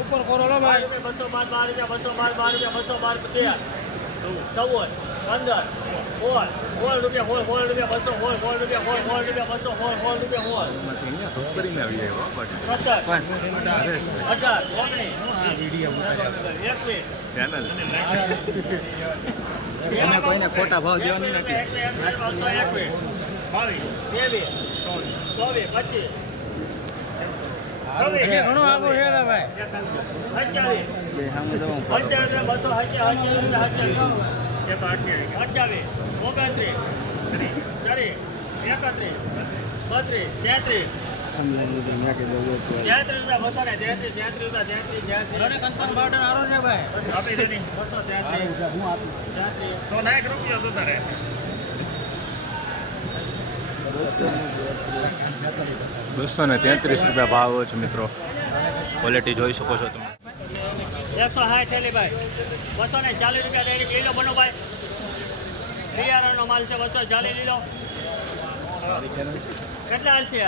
ઉપર કરો લો ભાઈ. બસો બાર બાર રૂપિયા બસો બાર બાર રૂપિયા બસો બાર તેર ચૌદ પંદર સોળ સોળ રૂપિયા સોળ સોળ રૂપિયા બસો સોળ સોળ રૂપિયા સોળ સોળ રૂપિયા બસો સોળ સોળ રૂપિયા સોળ. સત્તર. અઢાર ઓગણીસ. એકવીસ. એને કોઈને ખોટા ભાવ દેવાની નથી. બાવીસ ત્રેવીસ ચોવીસ પચીસ. ઘણો આગળ છે ભાઈ. અઠ્યાવીસ ઓગણત્રીસ ત્રીસ એકત્રીસ બત્રીસ તેત્રીસ રૂપિયા બસો ને તેત્રીસ તેત્રીસ રૂપિયા તેત્રીસ તેત્રીસ ઘણે કંકર બાવડન હારો છે ભાઈ આપી દીધી બસો તેત્રીસ તેત્રીસ બસો ને તેત્રીસ રૂપિયા ભાવ છે મિત્રો. ક્વોલિટી જોઈ શકો છો તમે. એકસો સાઠ થેલી ભાઈ બસો ને ચાલીસ રૂપિયા દઈ લીલો બનો ભાઈ બિયારણનો માલ છે બસો ચાલીસ લીલો કેટલા હાલ છે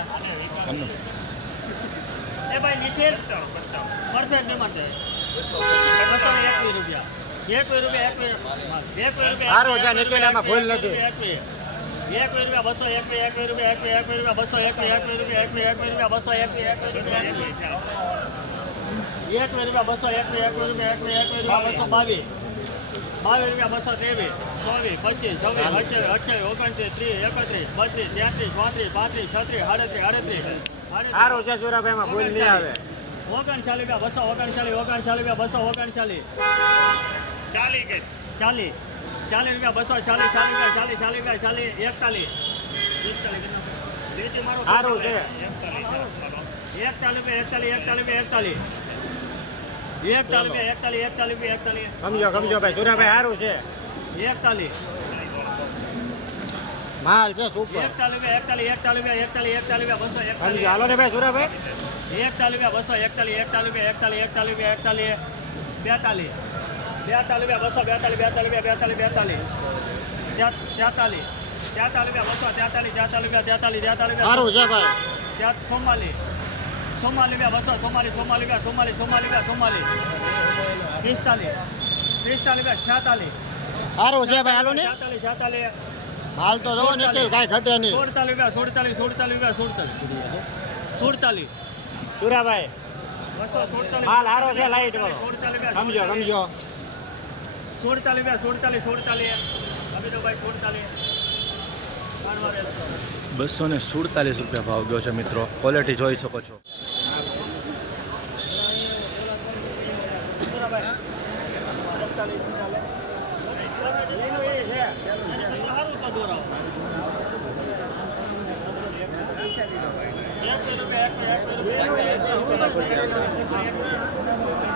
એ ભાઈ નીચે મળશે જ નહીં મળશે બસો ને એકવીસ રૂપિયા. એકવીસ રૂપિયા એકવીસ એકવીસ રૂપિયા ભૂલ નથી. એકવીસ રૂપિયા બસો એકવીસ એકવી રૂપિયા એકવીસ રૂપિયા બસો એકવીસ એકવીસ રૂપિયા એકવીસ એકવીસ રૂપિયા બસો એકવીસ એકવીસ રૂપિયા એકવીસ. રૂપિયા બસો એકવીસ એકવીસ રૂપિયા એકવીસ એકવી રૂપિયા બસો બાવીસ. બાવીસ રૂપિયા બસો ત્રેવીસ ચોવીસ પચીસ છવ્વીસ અઠ્યાવીસ અઠ્યાવીસ ઓગણત્રીસ ત્રીસ એકત્રીસ બત્રીસ તેત્રીસ ચોત્રીસ પાંત્રીસ છત્રીસ સાડત્રીસ આડત્રીસ. સારું છે ભૂલ નહીં આવે. ઓગણચાલીસ રૂપિયા બસો ઓગણચાલીસ ઓગણચાલીસ રૂપિયા બસો ઓગણચાલીસ. ચાલીસ. ચાલીસ રૂપિયા બસો ચાલીસ ચાલીસ રૂપિયા ચાલીસ ચાલીસ રૂપિયા ચાલીસ એકતાલીસ સારું છે એકતાલીસ રૂપિયા એકતાલીસ એકતાલીસ રૂપિયા એકતાલીસ એકતાલીસ રૂપિયા એકતાલીસ એકતાલીસ રૂપિયા એકતાલીસ સમજો સમજો ભાઈ સુરાભાઈ સારું છે એકતાલીસ માલ છે સુપર એકતાલીસ રૂપિયા એકતાલીસ એકતાલીસ રૂપિયા એકતાલીસ એકતાલીસ રૂપિયા બસો એકતાલીસ હાલો ને ભાઈ સુરાભાઈ એકતાલીસ રૂપિયા બસો એકતાલીસ એકતાલીસ રૂપિયા એકતાલીસ એકતાલીસ રૂપિયા એકતાલીસ બેતાલીસ બેતાલીસ રૂપિયા બસો બેતાલીસ બેતાલીસ રૂપિયા બેતાલીસ બેતાલીસ. તેતાલીસ તેતાલીસ રૂપિયા બસો તેતાલીસ તેતાલીસ રૂપિયા તેતાલીસ તેતાલીસ સારું છે ભાઈ. સોમાલી સોમાલી બે બસો સોમાલી સોમાલી બે સોમાલી સોમાલી રૂપિયા સોમાલી પિસ્તાલીસ પિસ્તાલીસ રૂપિયા છેતાલીસ સારું છે ભાઈ હાલો ને. છેતાલીસ છેતાલીસ હાલ તો જવો ને કાંઈ ઘટે નહીં. સુડતાલીસ રૂપિયા સુડતાલીસ સુડતાલીસ રૂપિયા સુડતાલીસ. સુડતાલીસ. સુરાભાઈ. માલ હારો છે લાઈટ સમજો સમજો સુડતાલીસ રૂપિયા સુડતાલીસ સુડતાલીસ. અમિતભાઈ સુડતાલીસ. બસો ને સુડતાલીસ રૂપિયા ભાવ ગયો છે મિત્રો. ક્વોલિટી જોઈ શકો છો. એક રૂપિયા એક એક રૂપિયા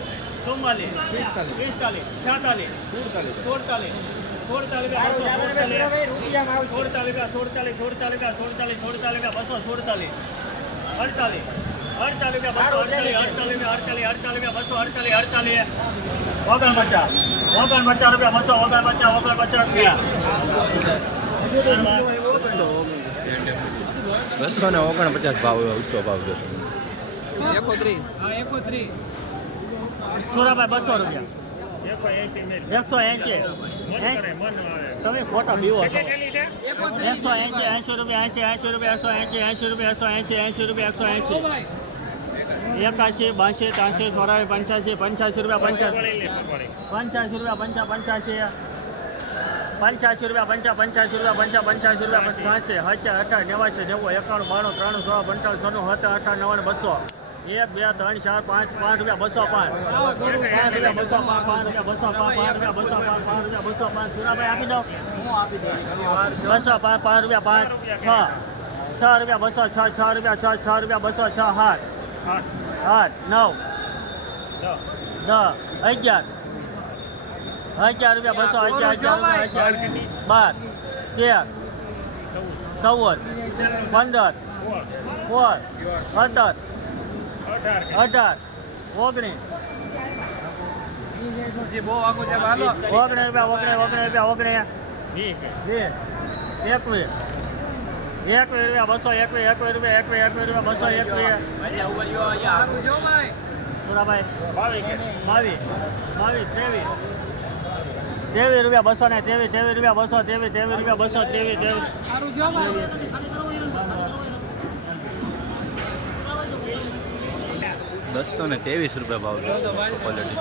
ચુમ્માલીસ પિસ્તાલીસ છાતાલીસ સુડતાલીસ. ઓગણ પચાસ ઓગણ પચાસ રૂપિયા બસો ઓગણ પચાસ ઓગણ પચાસ રૂપિયા. બસો ને ઓગણપચાસ ભાવ ઊંચો ભાવ એકોત્રીસ એકોત્રીસ. સુરાભાઈ, બસો રૂપિયા. એકસો એંશી. તમે ખોટા પીવો છો. એકસો એંશી એસી રૂપિયા એસી એસી રૂપિયા એકસો એંશી એસી રૂપિયા એકસો એસી એસી રૂપિયા એકસો એસી એકાશી બાસી ત્રાસી ચોરાવી પંચ્યાસી પંચ્યાસી રૂપિયા પંચ્યાસી પંચ્યાસી રૂપિયા પંચા પંચ્યાસી પંચ્યાસી રૂપિયા પંચા પંચ્યાસી રૂપિયા પંચા પંચ્યાસી રૂપિયા છ્યાસી હજાર અઠાર નેવાસી નેવું, એકાણું, બાણું, ત્રાણું સો પંચાવન સોનું હતા અઠાર નવાણું બસો. એક, બે, ત્રણ, ચાર, પાંચ પાંચ રૂપિયા, બસો પાંચ. પાંચ રૂપિયા, બસો પાંચ પાંચ રૂપિયા, બસો પાંચ પાંચ રૂપિયા, બસો પાંચ પાંચ રૂપિયા, બસો પાંચ. સુરાભાઈ આપી દો. બસો પાંચ પાંચ રૂપિયા, પાંચ, છ. છ રૂપિયા, બસો છ છ રૂપિયા, છ છ રૂપિયા, બસો છ આઠ આઠ નવ. દસ, અગિયાર. અગિયાર રૂપિયા, બસો, અગિયાર અગિયાર રૂપિયા બાર, તેર. ચૌદ. પંદર. સોળ સત્તર અઢાર. ઓગણીસ. ઓગણીસ રૂપિયા, ઓગણીસ ઓગણીસ રૂપિયા, ઓગણીસ. વીસ. એકવીસ. એકવીસ રૂપિયા, બસો એકવીસ એકવીસ રૂપિયા, એકવીસ એકવીસ રૂપિયા, બસો એકવીસ. સુરાભાઈ બાવીસ. બાવીસ, ત્રેવીસ. ત્રેવીસ રૂપિયા, બસો ને ત્રેવીસ ત્રેવીસ રૂપિયા, બસો, ત્રેવીસ ત્રેવીસ રૂપિયા, બસો, ત્રેવીસ ત્રેવીસ. બસો ને ત્રેવીસ રૂપિયા ભાવ છે. ક્વોલિટી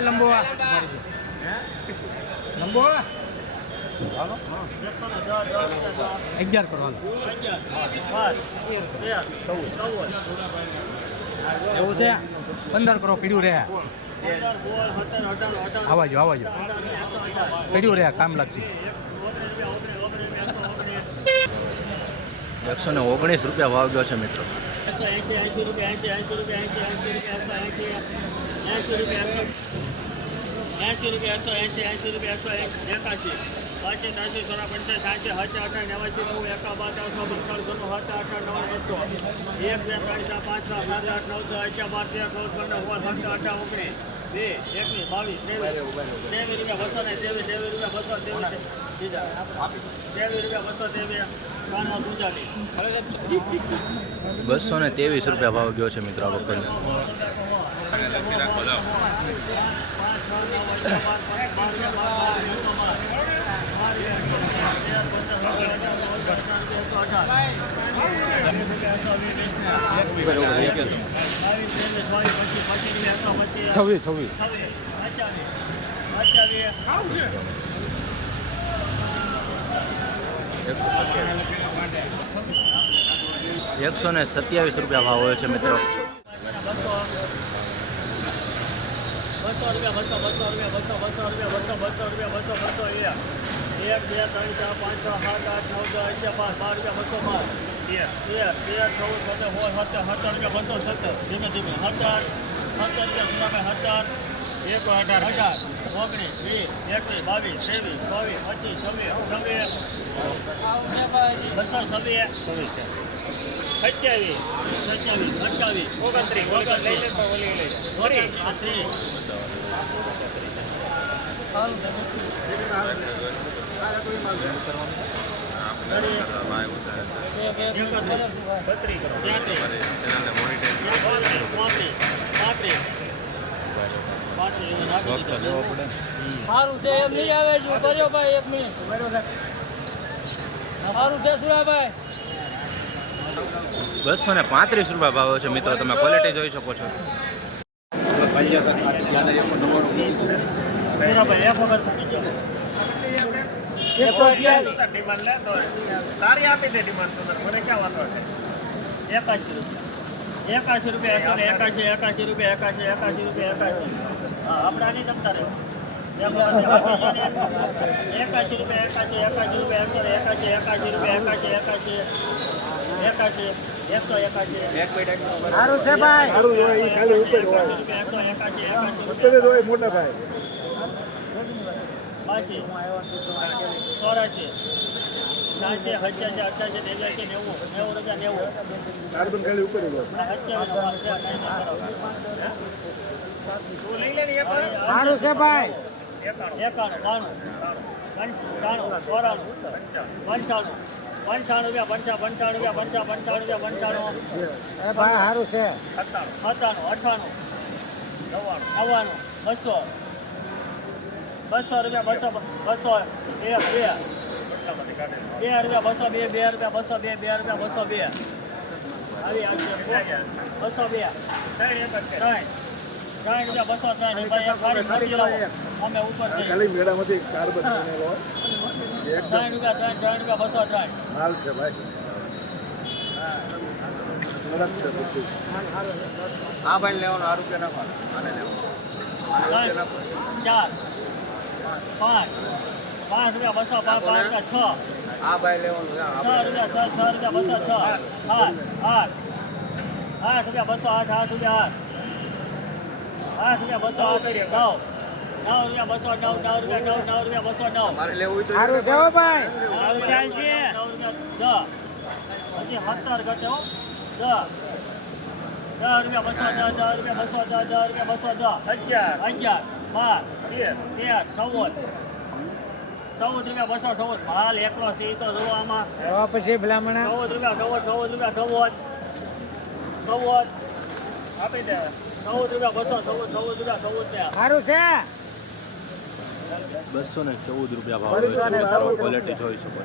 લંબોવા. લંબોવા. અગિયાર કરવાનું એવું છે પંદર કરો પીડ્યું રહે આવાજો આવાજો પીડ્યું રહે કામ લાગશે એકસો ને ઓગણીસ રૂપિયા ભાવ ગયો છે મિત્રો રૂપિયા રૂપિયા પાંચી ત્રાસી સોળા પંચાસ સાઠી હજાર અઢાર નેવાસી નવ એકા બાર ત્રણસો પંચાવન સોનું હજાર અઢાર નવ એકસો એક બે ત્રણ ચાર પાંચ છ સાત આઠ નવ દસ અગિયાર બાર તેર ચૌદ પંદર સોળ સત્તર અઢાર ઓગણીસ બે એકવીસ બાવીસ ત્રેવીસ ત્રેવીસ રૂપિયા બસો ને ત્રેવીસ ત્રેવીસ રૂપિયા બસો ત્રેવીસ બીજા ત્રેવીસ રૂપિયા બસો ત્રેવીસ બસો ને ત્રેવીસ રૂપિયા ભાવ ગયો છે મિત્રો આ વખતે છવ્વીસ છવ્વીસ. એકસો ને સત્યાવીસ રૂપિયા ભાવ હોય છે મિત્રો. બસો રૂપિયા બસો બસો રૂપિયા બસો બસો રૂપિયા બસો બસો રૂપિયા બસો બસો એક એક બે ત્રણ ચાર પાંચ છ સાત આઠ નવ દસ અગિયાર બાર બાર રૂપિયા બસો બાર તેર તેર ચૌદ પંદર સોળ સત્તર સત્તર રૂપિયા બસો સત્તર ધીમે ધીમે સત્તર સત્તર રૂપિયા સુનામે સત્તર એક અઢાર હજાર ઓગણીસ વીસ એકવીસ બાવીસ ત્રેવીસ ચોવીસ પચીસ છવ્વીસ છવ્વીસ બસો છવ્વીસ સત્યાવીસ સત્યાવીસ અઠ્ઠાવીસ ઓગણત્રીસ ઓગણત્રીસ સારું છે, એમ નહીં આવે છે કર્યો ભાઈ એક મિનિટ. સારું છે, સુરાભાઈ. બસો ને પાંત્રીસ રૂપિયા ભાવ છે મિત્રો, તમે ક્વોલિટી જોઈ શકો છો. એકાશી રૂપિયા. એકાશી એકાશી રૂપિયા એકાશી એકાશી રૂપિયા એકાશી. હા આપણે આની જમતા રહ્યો એકાશી રૂપિયા એકાશી એકાશી રૂપિયા એકાશી એકાશી રૂપિયા એકાશી એકાશી. એકાશી એકસો એકાશી. સારું છે ભાઈ. એકસો એકાશી એકાશી મોટા ભાઈ. બાકી ચોરાશી ત્યાંસી અઠ્યાસી અઠ્યાસી નેવ્યાસી નેવું. નેવું રૂપિયા નેવું. સારું છે ભાઈ. એકાણું. બાણું. ત્રાણું ચોરાણું પંચાણું. પંચાણું રૂપિયા પંચા પંચાણું રૂપિયા પંચા પંચાણું રૂપિયા પંચાણું. એ ભાઈ સારું છે. સત્તાણું. અઠાણું. નવ્વાણું બસો. બસો રૂપિયા બસો બસો બે બે. બે રૂપિયા બસો બે બે રૂપિયા બસો બે બે રૂપિયા બસો બે. આવી આવી બસો બે. ત્રણ. ત્રણ રૂપિયા બસો ત્રણ અમે ઉપર મેળામાંથી કાર્બન બનેલો ત્રણ રૂપિયા ત્રણ ત્રણ રૂપિયા બસો ત્રણ. હાલ છે ભાઈ. હા ભાઈ લેવાનો આ રૂપિયા ના પાડે આને લેવાનો ચાર. પાંચ. પાંચ રૂપિયા બસો પાંચ પાંચ રૂપિયા છ. આ ભાઈ લેવાનું છ રૂપિયા છ છ રૂપિયા બસો છ. આઠ આઠ. આઠ રૂપિયા બસો આઠ આઠ રૂપિયા આઠ. આઠ રૂપિયા બસો આઠ નવ નવ. રૂપિયા બસો નવ નવ રૂપિયા નવ નવ રૂપિયા બસો નવ. મારે લેવું તો સારું છે ભાઈ. નવ રૂપિયા છે. નવ રૂપિયા દસ. પછી સત્તર ઘટે હો. દસ. દસ રૂપિયા બસો દસ દસ રૂપિયા બસો દસ દસ રૂપિયા બસો દસ. અગિયાર. અગિયાર. બાર તેર તેર ચૌદ. ચૌદ રૂપિયા બસો ચૌદ. હાલ એકલો સી તો આમાં. પછી ભલામણ? ચૌદ રૂપિયા ચૌદ ચૌદ રૂપિયા ચૌદ. ચૌદ. આપી દે. ચૌદ રૂપિયા બસો ચૌદ ચૌદ રૂપિયા ચૌદ ને સારું છે? બસો ને ચૌદ રૂપિયા ભાવ ક્વોલિટી જોઈ શકો